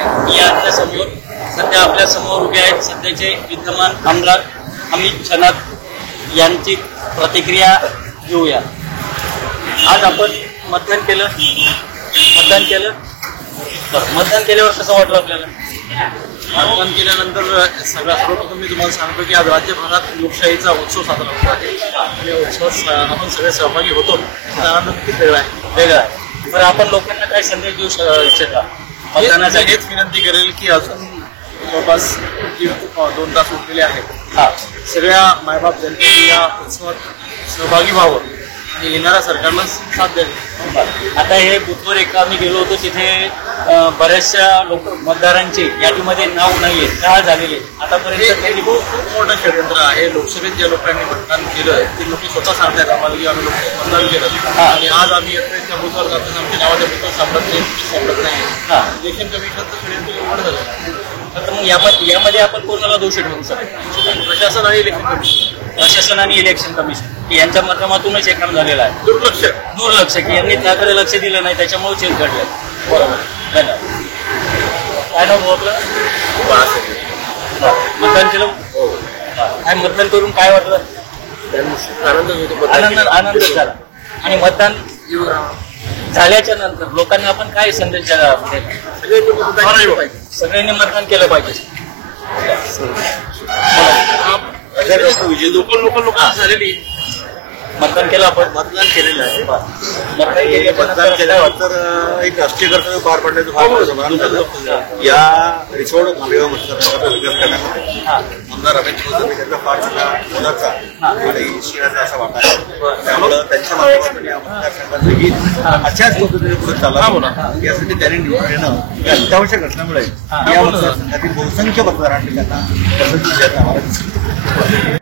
मी आपल्या समोर सध्या आपल्या समोर उभे आहेत सध्याचे विद्यमान आमदार अमित शनात यांची प्रतिक्रिया घेऊया। आज आपण मतदान केल्यावर कसं वाटलं आपल्याला? मतदान केल्यानंतर सर्वप्रथम मी तुम्हाला सांगतो की आज राज्यभरात लोकशाहीचा उत्सव साजरा होत आहे आणि उत्सवात आपण सगळे सहभागी होतो, त्याचा आनंद नक्कीच वेगळा आहे। बरं, आपण लोकांना काय संदेश देऊ इच्छिता? मतदानासाठी हेच विनंती करेल की अजून जवळपास 2 तास उरलेले आहेत। सगळ्या मायबाप जनतेने या उत्सवात सहभागी व्हावं आणि येणाऱ्या सरकारला साथ द्यावी। आता हे बुधवार एका आम्ही गेलो होतो, तिथे बऱ्याचशा लोक मतदारांचे यादीमध्ये नाव नाहीये, का झालेले आतापर्यंत त्यांनी खूप मोठं षडयंत्र आहे। लोकसभेत ज्या लोकांनी मतदान केलं ते लोक स्वतः सांगतात आम्हाला की आम्ही मतदान केलं आणि आज आम्ही येतो बुधवार जातो, आमच्या नावाच्या पुस्तक सापडत नाही। इलेक्शन कमिशनचं षडयंत्र उघड झालं। तर मग यामध्ये आपण कोणाला दोषी ठरवू शकतो? प्रशासन आणि इलेक्शन कमिशन, प्रशासन आणि इलेक्शन कमिशन यांच्या माध्यमातूनच हे काम झालेलं आहे। दुर्लक्ष की यांनी त्याकडे लक्ष दिलं नाही, त्याच्यामुळे चेंज घडलं। बरोबर। धन्यवाद। काय नाव भाऊ आपलं? मतदान केलं? काय मतदान करून काय वाटलं? आनंद झाला। आणि मतदान झाल्याच्या नंतर लोकांना आपण काय संदेश द्यायला? सगळ्यांनी मतदान केलं पाहिजे। लोक झालेली मतदान केलं, आपण मतदान केलेलं आहे। मतदान केल्यानंतर एक राष्ट्रीय कर्तव्य पार पाडण्याचं फार समाधान झालं। या रिसोड मालेगाव मतदारसंघाचा विकास करण्यामध्ये आमदार अमित शनात यांचा फार मोलाचा आणि शिराचा असा वाटा आहे। त्यामुळे त्यांच्या माध्यमातून या मतदारसंघाचं गीत अशाच पद्धतीने पुढे चालावं यासाठी त्यांनी निवडून येणं या अत्यावश्यक घटनामुळे या मतदारसंघातील बहुसंख्य मतदारांनी त्यांना पसंती द्यायला आम्हाला दिसलं।